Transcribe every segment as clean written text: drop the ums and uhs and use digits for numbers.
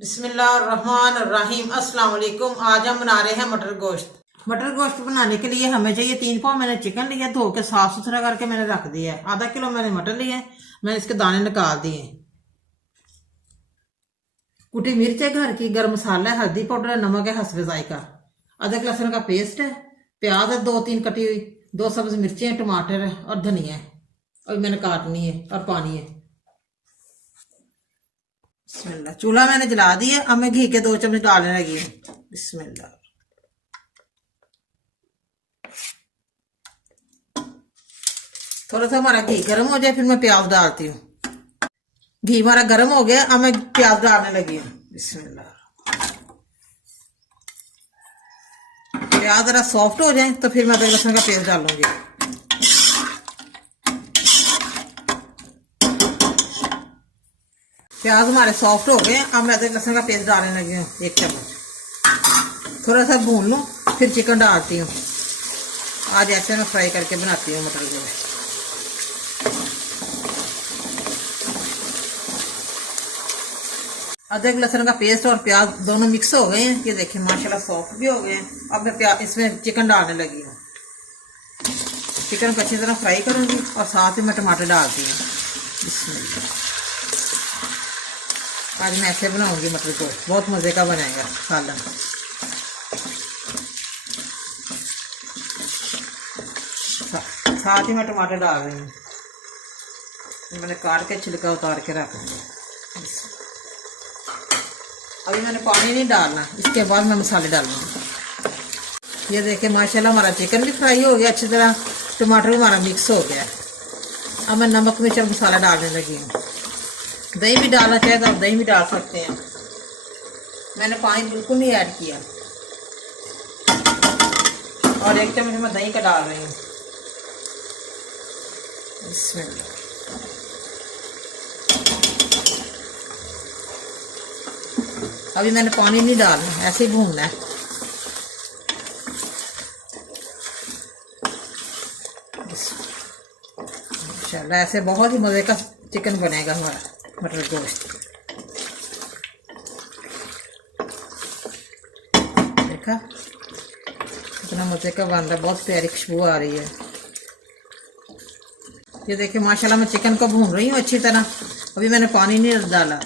बिस्मिल्लाहिर्रहमानिर्रहीम। अस्सलाम वालेकुम। आज हम बना रहे हैं मटर गोश्त। मटर गोश्त बनाने के लिए हमें चाहिए 3 पाव मैंने चिकन लिया, धो के साफ सुथरा करके मैंने रख दिया है। आधा किलो मैंने मटर लिए, मैंने इसके दाने निकाल दिए। कुटी मिर्च है घर की, गर्म मसाला है, हल्दी पाउडर है, नमक है हस्बे जायका, अदरक लहसुन का पेस्ट है, प्याज है 2-3 कटी हुई, 2 सब्ज मिर्चें हैं, टमाटर है और धनिया है और मैंने काटनी है और पानी है। बिस्मिल्लाह। चूल्हा मैंने जला दिया। अब मैं घी के 2 चम्मच डालने लगी हूँ। बिस्मिल्लाह। थोड़ा सा हमारा घी गर्म हो जाए फिर मैं प्याज डालती हूँ। घी हमारा गर्म हो गया, अब मैं प्याज डालने लगी हूँ। बिस्मिल्लाह। प्याज जरा सॉफ्ट हो जाए तो फिर मैं अदरक लहसुन का पेस्ट डालूंगी। प्याज हमारे सॉफ्ट हो गए, अब मैं अदरक लहसुन का पेस्ट डालने लगी हूँ 1 चम्मच। थोड़ा सा भून लूँ फिर चिकन डालती हूँ। आज ऐसे मैं फ्राई करके बनाती हूँ मटर गोश्त। अदरक लहसुन का पेस्ट और प्याज दोनों मिक्स हो गए हैं। ये देखिए माशाल्लाह सॉफ्ट भी हो गए हैं। अब मैं इसमें चिकन डालने लगी हूँ। चिकन को अच्छी तरह फ्राई करूँगी और साथ ही मैं टमाटर डालती हूँ। बिस्मिल्लाह। आज मैं ऐसे बनाऊंगी मटर गोश्त, बहुत मज़े का बनाएगा सालन। साथ ही मैं टमाटर डाल रही हूँ। मैंने काट के छिलका उतार के रख दिया। अभी मैंने पानी नहीं डालना, इसके बाद मैं मसाले डालूंगी। ये देखिए माशाल्लाह हमारा चिकन भी फ्राई हो गया अच्छी तरह, टमाटर भी हमारा मिक्स हो गया। अब मैं नमक मिर्च और मसाला डालने लगी हूँ। दही भी डालना चाहे तो आप दही भी डाल सकते हैं। मैंने पानी बिल्कुल नहीं ऐड किया और 1 चम्मच मैं दही का डाल रही हूँ। बिस्मिल्लाह। अभी मैंने पानी नहीं डालना, ऐसे ही भूनना है। माशाल्लाह ऐसे बहुत ही मज़े का चिकन बनेगा हमारा मटर गोश्त। देखा कितना मज़े का बन रहा है, बहुत प्यारी खुशबू आ रही है। ये देखिए माशाल्लाह मैं चिकन को भून रही हूँ अच्छी तरह। अभी मैंने पानी नहीं डाला।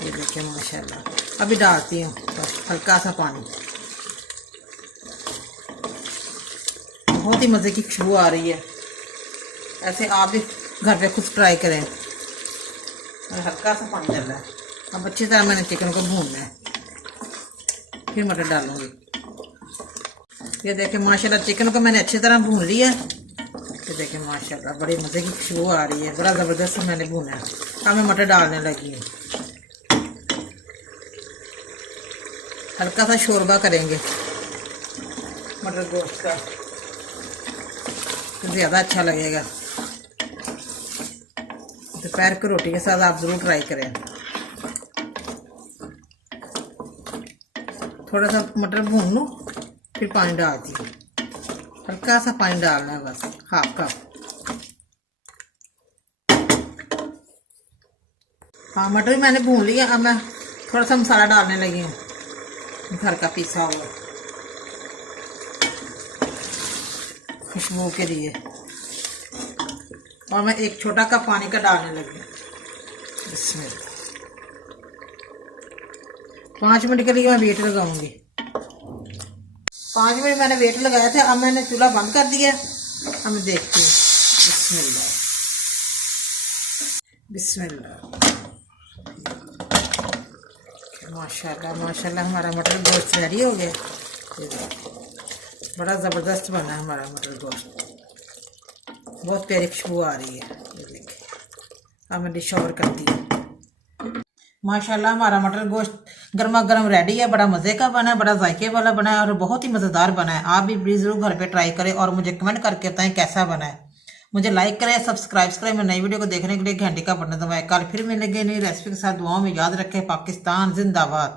ये देखिए माशाल्लाह अभी डालती हूँ बस हल्का सा पानी। बहुत ही मज़े की खुशबू आ रही है। ऐसे आप भी घर पे खुद ट्राई करें। और हल्का सा पानी डाला है। अब अच्छी तरह मैंने चिकन को भूनना है, फिर मटर डालूंगी। ये देखिए माशाल्लाह चिकन को मैंने अच्छी तरह भून लिया। ये देखिए माशाल्लाह बड़ी मज़े की खुशबू आ रही है, बड़ा ज़बरदस्त मैंने भूना है। अब मैं मटर डालने लगी हूँ। हल्का सा शोरबा करेंगे मटर गोश्त का, तो ज़्यादा अच्छा लगेगा। दोपहर की रोटी के साथ आप ज़रूर ट्राई करें। थोड़ा सा मटर भून लूँ फिर पानी डालती हूँ। हल्का सा पानी डालना है बस, हाफ कप। हाँ मटर भी मैंने भून लिया। अब मैं थोड़ा सा मसाला डालने लगी हूँ, घर का पीसा हुआ खुशबू के लिए। और मैं 1 छोटा कप पानी का डालने लगी हूँ। इसमें 5 मिनट के लिए मैं वेट लगाऊंगी। 5 मिनट मैंने वेट लगाया था। अब मैंने चूल्हा बंद कर दिया। अब मैं देखती हूँ। बिस्मिल्लाह। बिस्मिल्लाह। माशाल्लाह माशाल्लाह हमारा मटर गोश्त रेडी हो गया। बड़ा ज़बरदस्त बना है हमारा मटर गोश्त, बहुत प्यारी खुशबू आ रही है। ये देखिए अब मैं डिश ओवर करती हूँ। माशाल्लाह हमारा मटर गोश्त गर्मा गर्म रेडी है। बड़ा मज़े का बना है, बड़ा जायके वाला बना है और बहुत ही मज़ेदार बना है। आप भी प्लीज़ ज़रूर घर पे ट्राई करें और मुझे कमेंट करके बताएं कैसा बना है। मुझे लाइक करें, सब्सक्राइब करें। मैं नई वीडियो को देखने के लिए घंटे का बटन दबाएं। कल फिर मिलेंगे नई रेसिपी के साथ। दुआओं में याद रखें। पाकिस्तान जिंदाबाद।